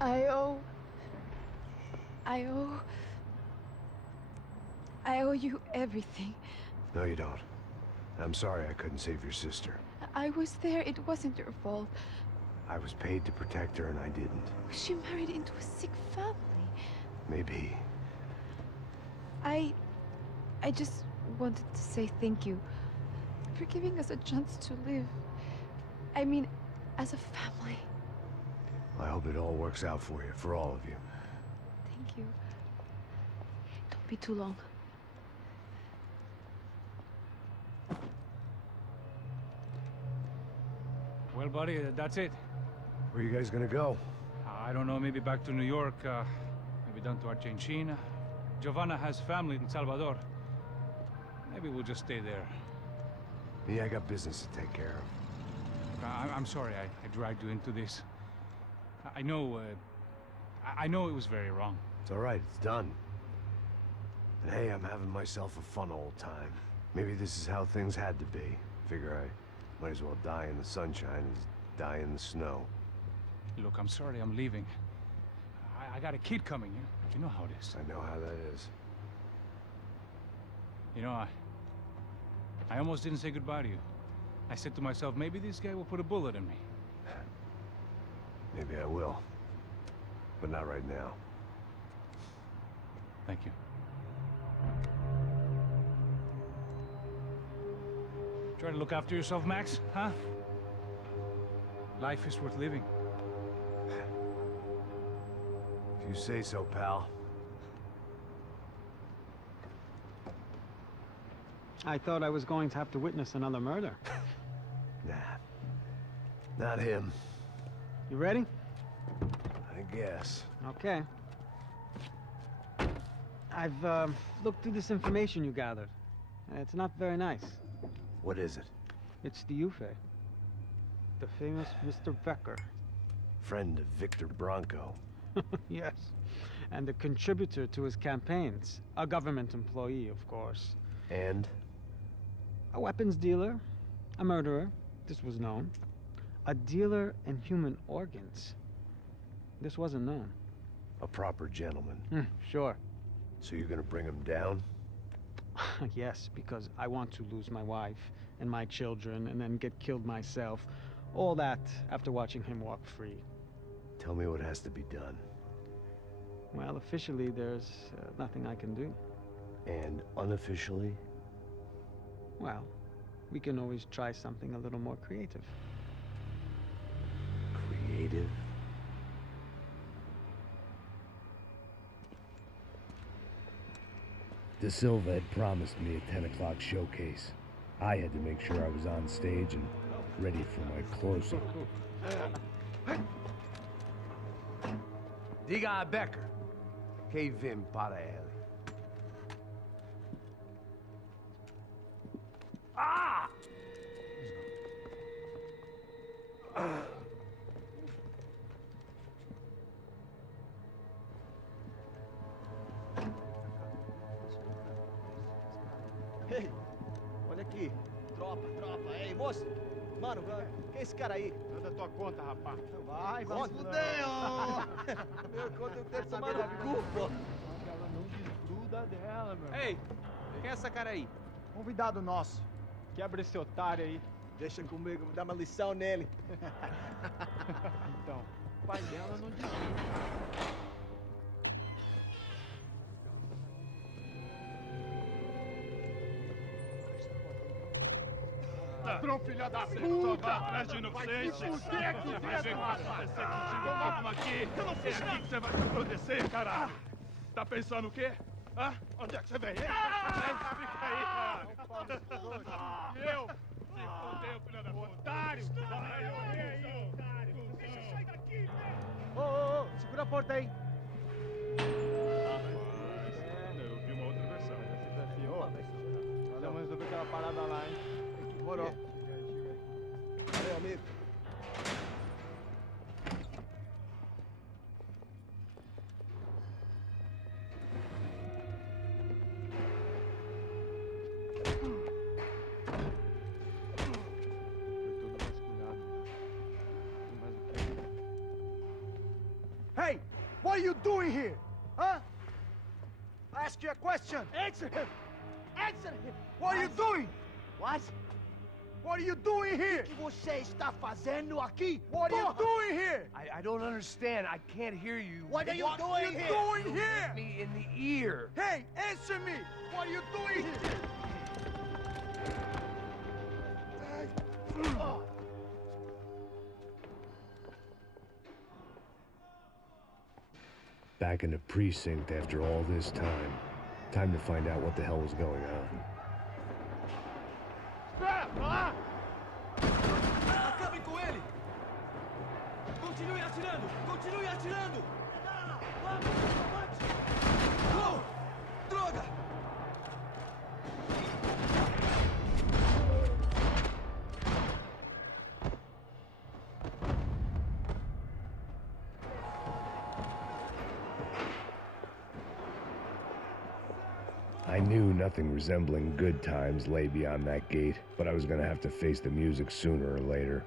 I owe... I owe... I owe you everything. No, you don't. I'm sorry I couldn't save your sister. I was there. It wasn't your fault. I was paid to protect her and I didn't. She married into a sick family. Maybe. I just wanted to say thank you for giving us a chance to live. I mean, as a family. I hope it all works out for you, for all of you. Thank you. Don't be too long. Well, buddy, that's it. Where are you guys gonna go? I don't know, maybe back to New York, maybe down to Argentina. Giovanna has family in Salvador. Maybe we'll just stay there. Yeah, I got business to take care of. I'm sorry I dragged you into this. I know it was very wrong. It's all right, it's done. And hey, I'm having myself a fun old time. Maybe this is how things had to be. Figure I might as well die in the sunshine as die in the snow. Look, I'm sorry I'm leaving. I got a kid coming, you know how it is. I know how that is. You know, I almost didn't say goodbye to you. I said to myself, maybe this guy will put a bullet in me. Maybe I will. But not right now. Thank you. Try to look after yourself, Max, huh? Life is worth living. If you say so, pal. I thought I was going to have to witness another murder. Nah. Not him. You ready? I guess. Okay. I've looked through this information you gathered. It's not very nice. What is it? It's the Ufe. The famous Mr. Becker. Friend of Victor Bronco. Yes. And a contributor to his campaigns. A government employee, of course. And? A weapons dealer. A murderer. This was known. A dealer in human organs. This wasn't known. A proper gentleman. Sure. So you're gonna bring him down? Yes, because I want to lose my wife and my children and then get killed myself. All that after watching him walk free. Tell me what has to be done. Well, officially, there's nothing I can do. And unofficially? Well, we can always try something a little more creative. Creative? De Silva had promised me a 10 o'clock showcase. I had to make sure I was on stage and ready for my close-up. Diga a Becker que vim para ele. Ah! Ei, olha aqui. Tropa. Ei, moço. Mano, quem é esse cara aí? Manda tua conta, rapaz. Vai, se fudeu! Meu conta eu tenho que tomar no cu, pô. Ela não desgruda dela, meu. Ei, quem é essa cara aí? Convidado nosso. Quebra esse otário aí. Deixa comigo, vou dar uma lição nele. Então, o pai dela não desgruda. Patrão, filha da puta! Vai atrás de inocente! Vai ver o que vai acontecer contigo mesmo aqui! Eu não fiz nada! Você vai se acontecer, caralho! Tá pensando o quê? Hã? Onde é que você vem? Fica aí, caralho! Eu? Se fodeu, filha da puta! Otário! Vai morrer aí, otário! Deixa eu sair daqui, velho! Ô, segura a porta aí! Rapaz, eu vi uma outra versão. Valeu, mas resolveu aquela parada lá, hein? Demorou. Chega aí. Valeu, amigo. Foi todo vasculhado. Tem mais o que? Hey! doing here? Huh? I ask you a question. Answer him. Answer him. What are you doing? What? What are you doing here? O que você está fazendo aqui? What are you doing here? I don't understand. I can't hear you. What are you doing here? What are you doing here? Hit me in the ear. Hey, answer me. What are you doing here? Back in the precinct after all this time. Time to find out what the hell was going on. Acabem com ele! Continue atirando! Continue atirando! Oh! Droga! I knew nothing resembling good times lay beyond that gate, but I was gonna have to face the music sooner or later.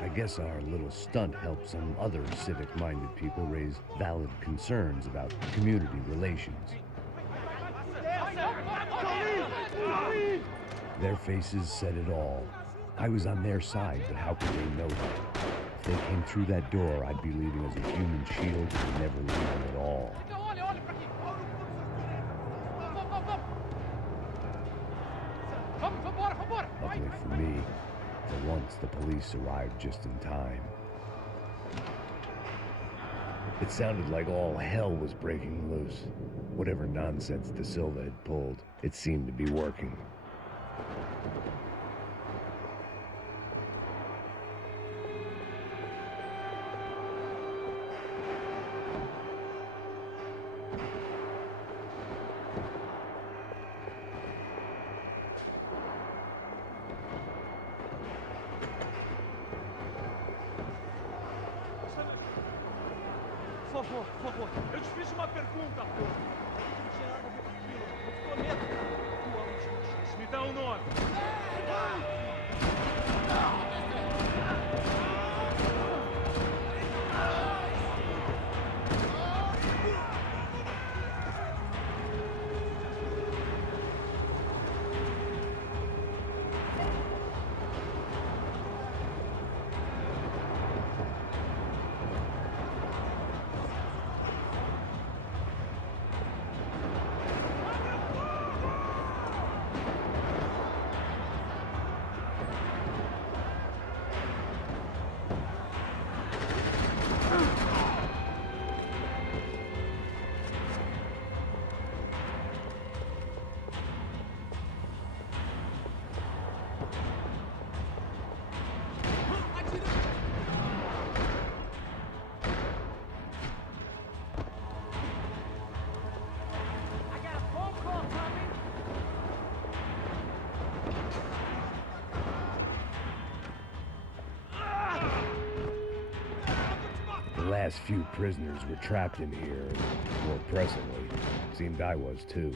I guess our little stunt helped some other civic-minded people raise valid concerns about community relations. Their faces said it all. I was on their side, but how could they know that? If they came through that door, I'd be leaving as a human shield and never leaving at all. Luckily for me, for once the police arrived just in time. It sounded like all hell was breaking loose. Whatever nonsense De Silva had pulled, it seemed to be working. Por favor. Eu te fiz uma pergunta, pô. A gente não tinha nada a ver com aquilo. Eu te prometo. Tu ama os Me dá um nome. The last few prisoners were trapped in here, and more pressingly, seemed I was too.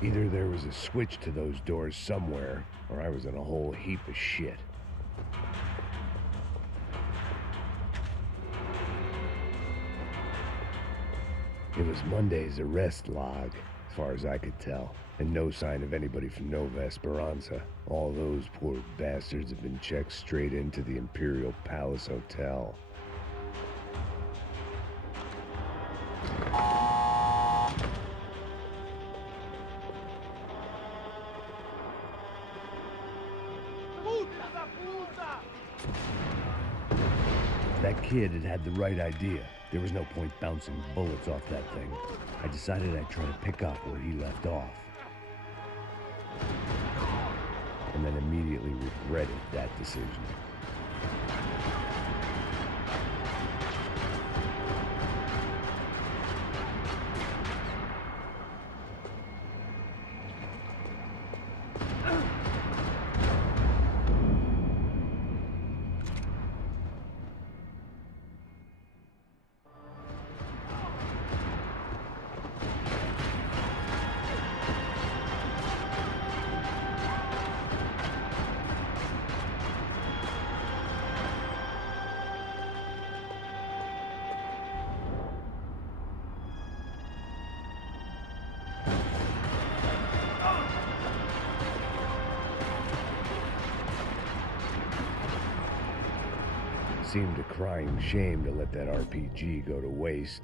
Either there was a switch to those doors somewhere, or I was in a whole heap of shit. It was Monday's arrest log, as far as I could tell, and no sign of anybody from Nova Esperanza. All those poor bastards have been checked straight into the Imperial Palace Hotel. That kid had the right idea. There was no point bouncing bullets off that thing. I decided I'd try to pick up where he left off. And then immediately regretted that decision. Seemed a crying shame to let that RPG go to waste.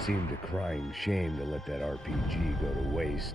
Seemed a crying shame to let that RPG go to waste.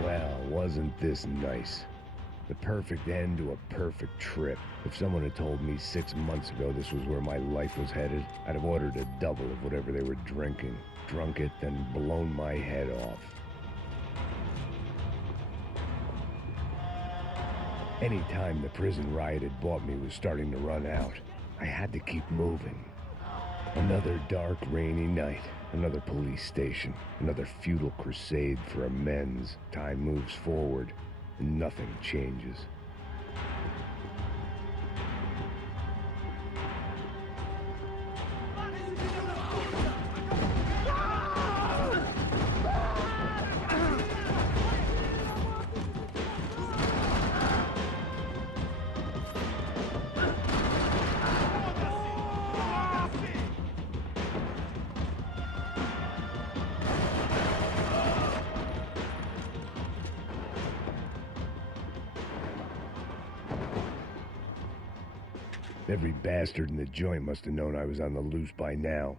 Well, wasn't this nice? The perfect end to a perfect trip. If someone had told me 6 months ago this was where my life was headed, I'd have ordered a double of whatever they were drinking, drunk it, then blown my head off. Any time the prison riot had bought me was starting to run out. I had to keep moving. Another dark, rainy night. Another police station. Another futile crusade for amends. Time moves forward, and nothing changes. Every bastard in the joint must have known I was on the loose by now.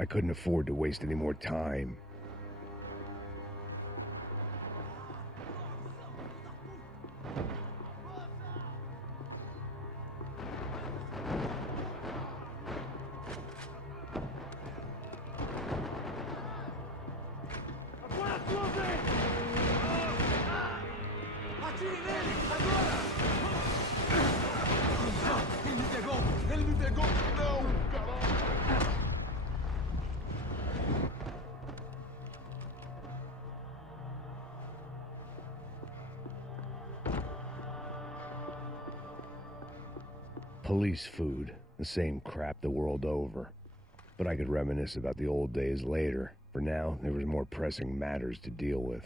I couldn't afford to waste any more time. Police food, the same crap the world over. But I could reminisce about the old days later. For now, there was more pressing matters to deal with.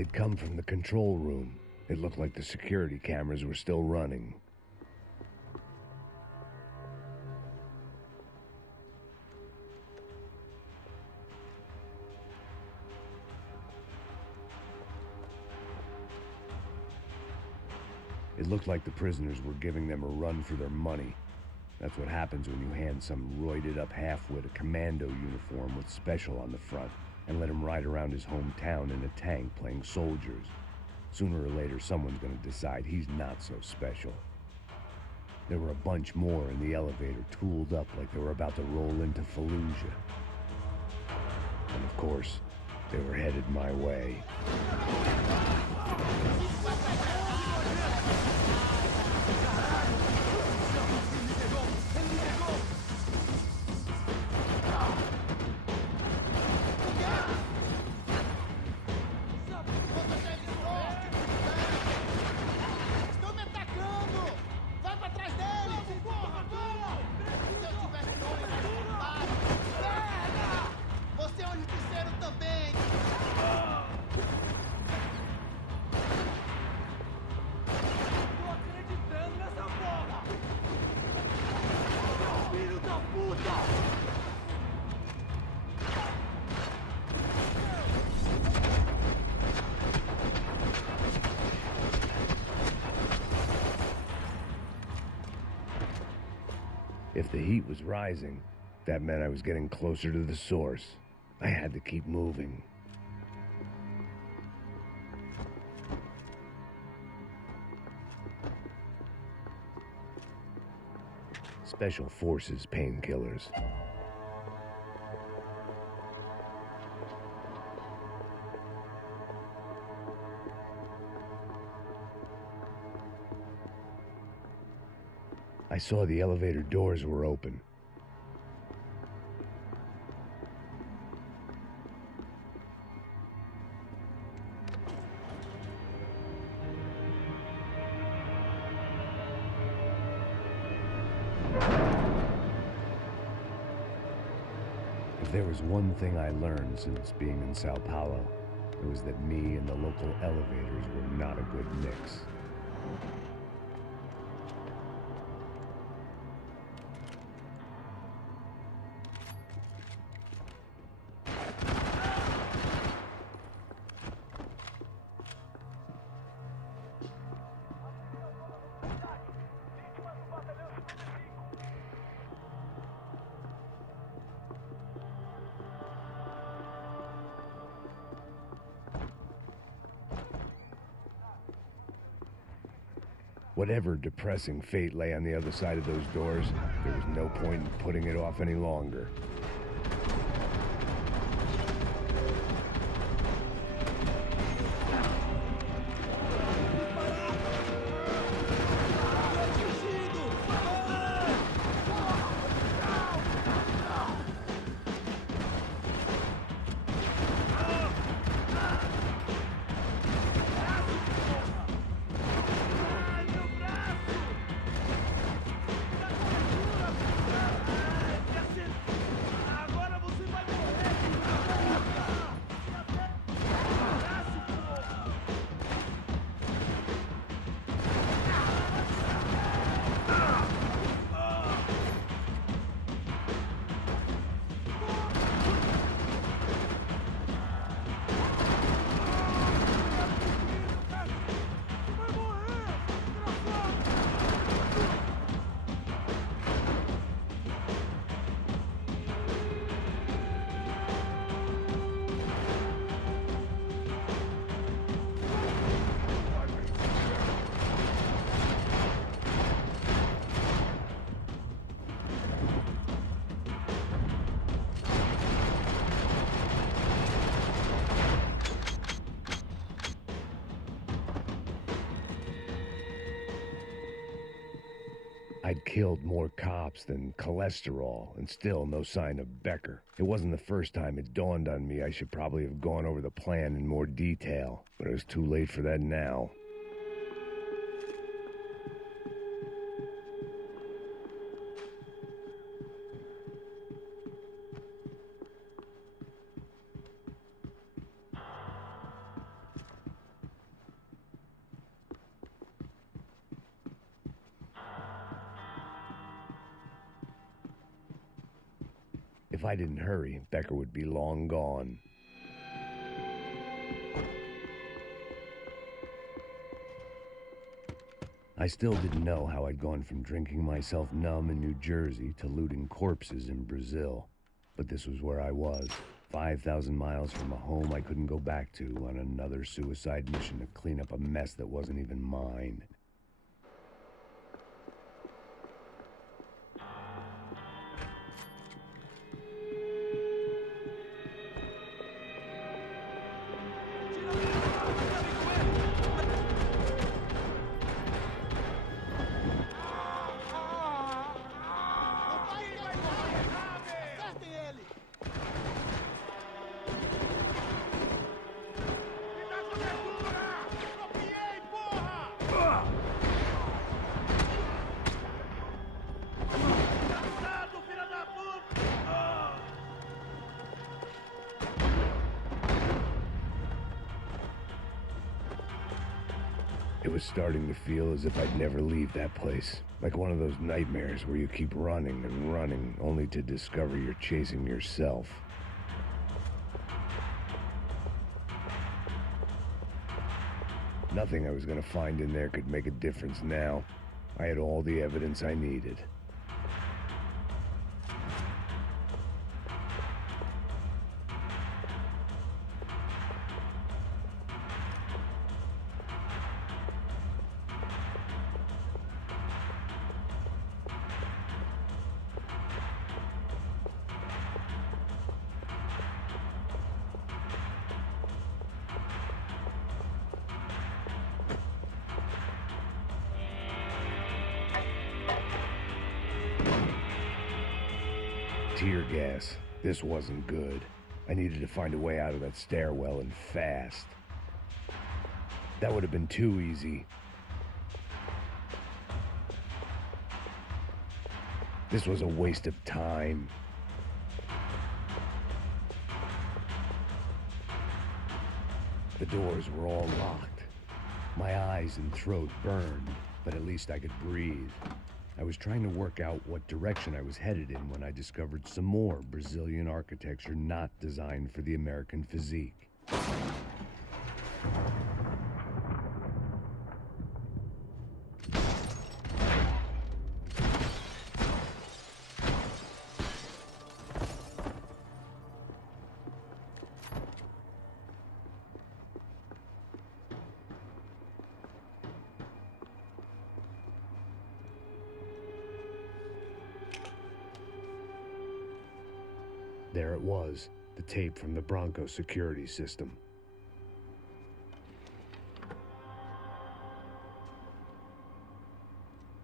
They'd come from the control room. It looked like the security cameras were still running. It looked like the prisoners were giving them a run for their money. That's what happens when you hand some roided-up halfwit a commando uniform with special on the front and let him ride around his hometown in a tank playing soldiers. Sooner or later, someone's gonna decide he's not so special. There were a bunch more in the elevator, tooled up like they were about to roll into Fallujah. And of course, they were headed my way. If the heat was rising, that meant I was getting closer to the source. I had to keep moving. Special Forces painkillers. I saw the elevator doors were open. If there was one thing I learned since being in Sao Paulo, it was that me and the local elevators were not a good mix. Whatever depressing fate lay on the other side of those doors, there was no point in putting it off any longer. I'd killed more cops than cholesterol, and still no sign of Becker. It wasn't the first time it dawned on me I should probably have gone over the plan in more detail, but it was too late for that now. If I didn't hurry, Becker would be long gone. I still didn't know how I'd gone from drinking myself numb in New Jersey to looting corpses in Brazil. But this was where I was, 5,000 miles from a home I couldn't go back to, on another suicide mission to clean up a mess that wasn't even mine. It was starting to feel as if I'd never leave that place. Like one of those nightmares where you keep running and running, only to discover you're chasing yourself. Nothing I was gonna find in there could make a difference now. I had all the evidence I needed. Tear gas. This wasn't good. I needed to find a way out of that stairwell, and fast. That would have been too easy. This was a waste of time. The doors were all locked. My eyes and throat burned, but at least I could breathe. I was trying to work out what direction I was headed in when I discovered some more Brazilian architecture not designed for the American physique. There it was, the tape from the Bronco security system.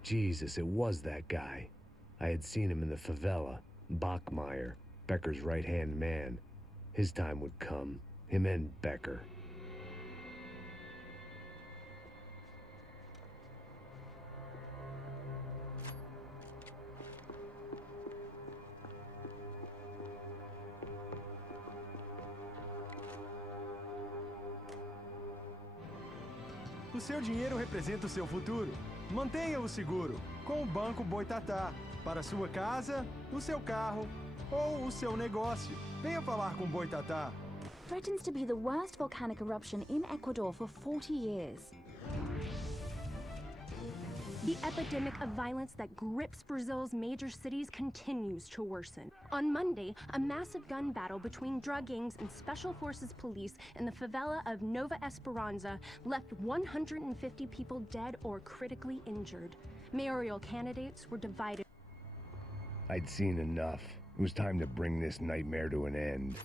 Jesus, it was that guy. I had seen him in the favela, Bachmeyer, Becker's right-hand man. His time would come, him and Becker. O seu dinheiro representa o seu futuro. Mantenha-o seguro com o Banco Boitatá. Para sua casa, o seu carro ou o seu negócio. Venha falar com Boitatá. Threatens to be the worst volcanic eruption in Ecuador for 40 years. The epidemic of violence that grips Brazil's major cities continues to worsen. On Monday, a massive gun battle between drug gangs and special forces police in the favela of Nova Esperanza left 150 people dead or critically injured. Mayoral candidates were divided. I'd seen enough. It was time to bring this nightmare to an end.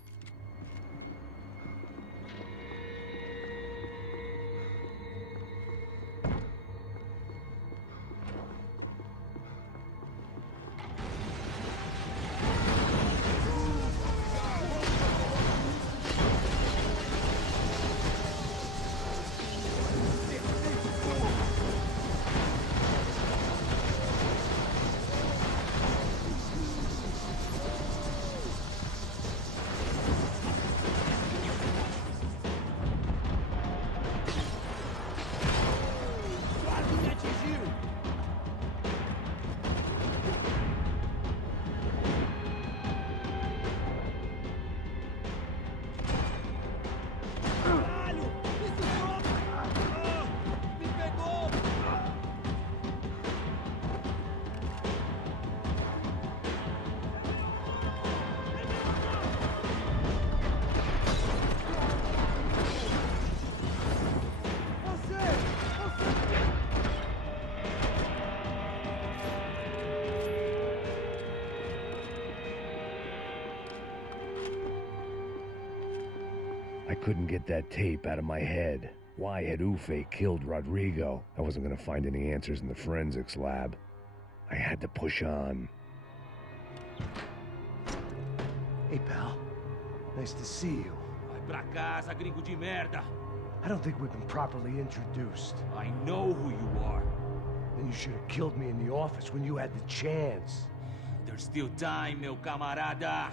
I couldn't get that tape out of my head. Why had Ufe killed Rodrigo? I wasn't gonna find any answers in the forensics lab. I had to push on. Hey, pal. Nice to see you. Vai pra casa, gringo de merda. I don't think we've been properly introduced. I know who you are. Then you should have killed me in the office when you had the chance. There's still time, meu camarada.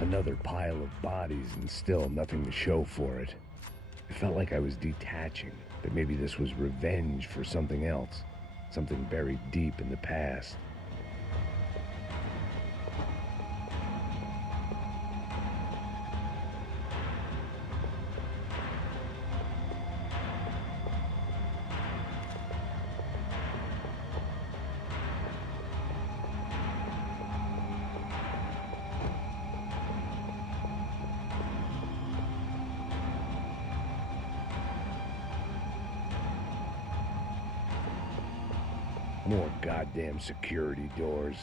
Another pile of bodies and still nothing to show for it. It felt like I was detaching, that maybe this was revenge for something else, something buried deep in the past. More goddamn security doors.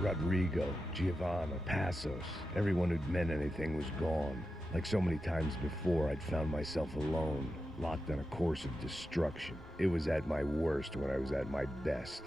Rodrigo, Giovanna, Passos, everyone who'd meant anything was gone. Like so many times before, I'd found myself alone, locked on a course of destruction. It was at my worst when I was at my best.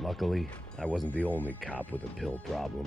Luckily, I wasn't the only cop with a pill problem.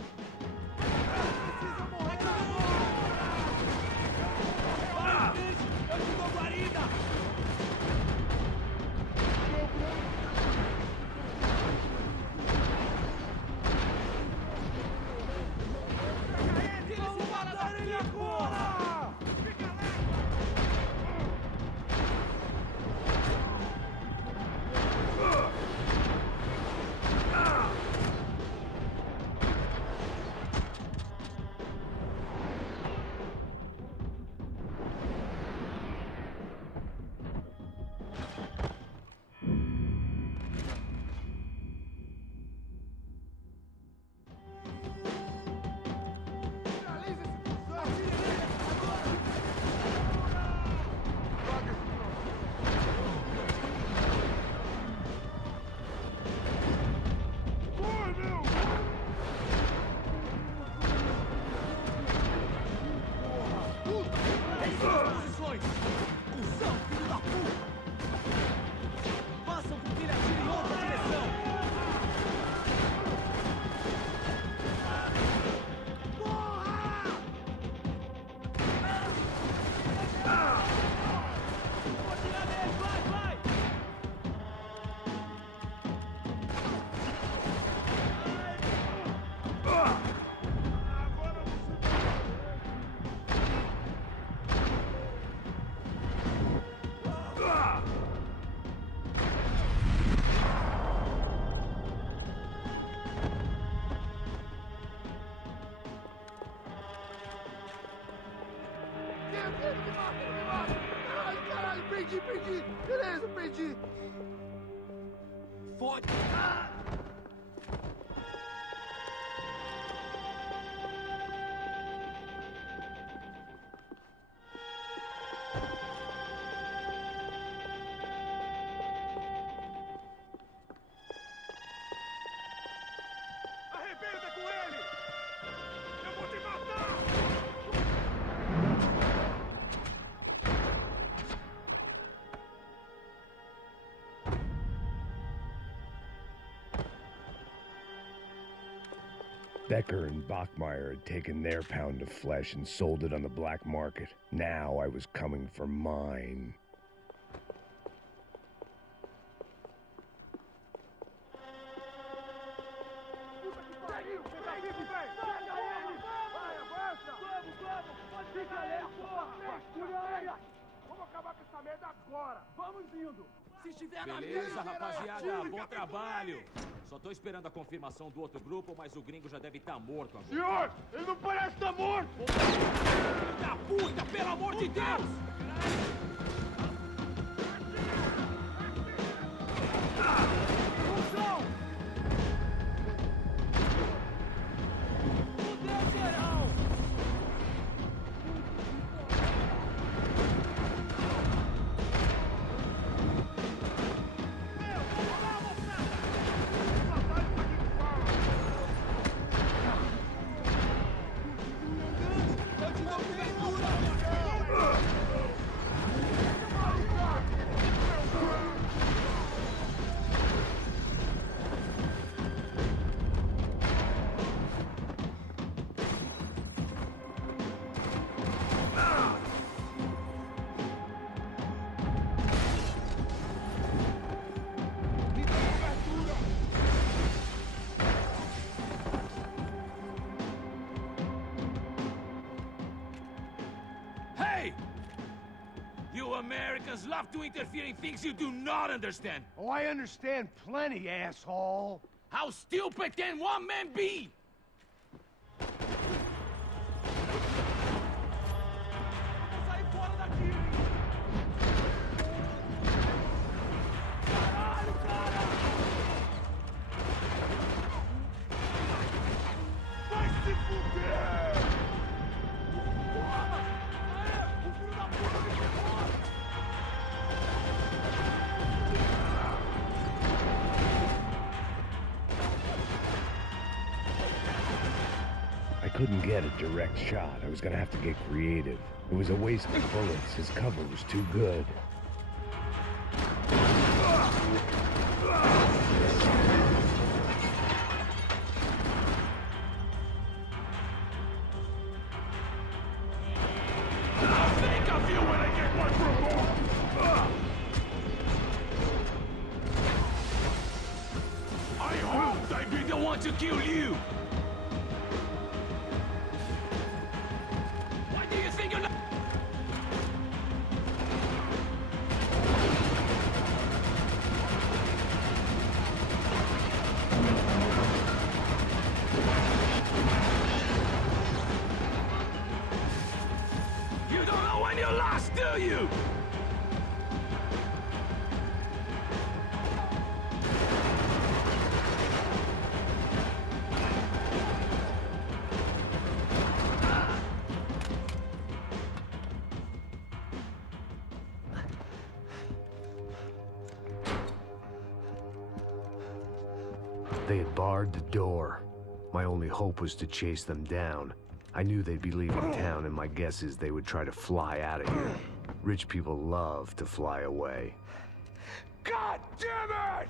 Ele me mata, ele me mata! Caralho, caralho, perdi, perdi! Beleza, perdi! Fode! Arrebenta com ele! Eu vou te matar! Becker and Bachmeyer had taken their pound of flesh and sold it on the black market. Now I was coming for mine. Vamos acabar com essa merda agora! Vamos indo! Se estiver na Beleza, rapaziada, bom trabalho. Só tô esperando a confirmação do outro grupo, mas o gringo já deve estar morto agora. Senhor, ele não parece estar morto! Filho da puta, pelo amor de Deus! Função! Fudeu geral! Hey! You Americans love to interfere in things you do not understand. Oh, I understand plenty, asshole! How stupid can one man be? Sai fora daqui! Caralho, cara! Vai se fuder! Porra! O filho da puta me pegou! I couldn't get a direct shot. I was gonna have to get creative. It was a waste of bullets. His cover was too good. I'll think of you when I get one for more! I hope I be the one to kill you! Why do you think you're not... You don't know when you're lost, do you? They had barred the door. My only hope was to chase them down. I knew they'd be leaving town, and my guess is they would try to fly out of here. Rich people love to fly away. God damn it!